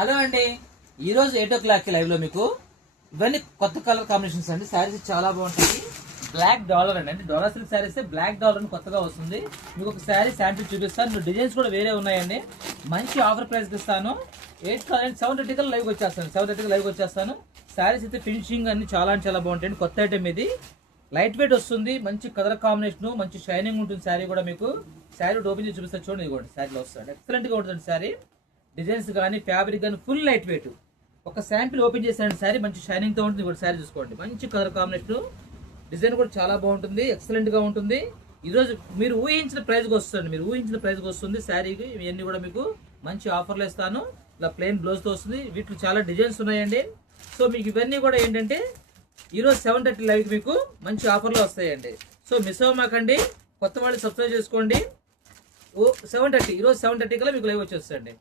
Hello అండి, ఈ రోజు 8 o'clock లైవ్ లో మీకు ఇవన్నీ కొత్త కలర్ కాంబినేషన్స్ అండి. శారీస్ చాలా బాగుంటాయి. బ్లాక్ డాలర్ అండి, dollar silk saris black dollar అని కొత్తగా వస్తుంది. మీకు ఒక శారీ శాంపిల్ చూపిస్తాను. డిజైన్స్ కూడా వేరే ఉన్నాయండి. మంచి ఆఫర్ ప్రైస్ ఇస్తాను. 7:30 లైవ్ వచ్చేస్తాను. 7:30 లైవ్ వచ్చేస్తాను. శారీస్ అయితే ఫినిషింగ్ అన్ని చాలా చాలా బాగుంటాయండి. కొత్త ఐటమ్ ఇది. లైట్ వెయిట్ వస్తుంది. మంచి కలర్ కాంబినేషన్, మంచి షైనింగ్ ఉంటుంది. శారీ కూడా మీకు శారీ ఓపెన్ చేసి చూపిస్తాను. చూడండి, ఇదిగోండి శారీలో వస్తుంది. ఎక్సలెంట్ గా ఉంటుంది శారీ. డిజైన్స్ కానీ ఫ్యాబ్రిక్ కానీ ఫుల్ లైట్ వెయిట్. ఒక శాంపిల్ ఓపెన్ చేసాను. శారీ మంచి షైనింగ్ తో ఉంటుంది. కూడా శారీ చూసుకోండి, మంచి కలర్ కాంబినేషన్. డిజైన్ కూడా చాలా బాగుంటుంది, ఎక్సలెంట్ గా ఉంటుంది. ఈరోజు మీరు ఊహించిన ప్రైస్కి వస్తుంది. శారీకి ఇవన్నీ కూడా మీకు మంచి ఆఫర్లు ఇస్తాను. ఇలా ప్లెయిన్ బ్లౌజ్ తో వస్తుంది. వీటిలో చాలా డిజైన్స్ ఉన్నాయండి. సో మీకు ఇవన్నీ కూడా ఏంటంటే ఈరోజు 7:30 లైవ్కి మీకు మంచి ఆఫర్లు వస్తాయండి. సో మిస్ అవ్వమాకండి. కొత్త వాళ్ళు సబ్స్క్రైబ్ చేసుకోండి. 7:30 ఈరోజు 7:30 కల్లా మీకు లైవ్ వచ్చేస్తుంది.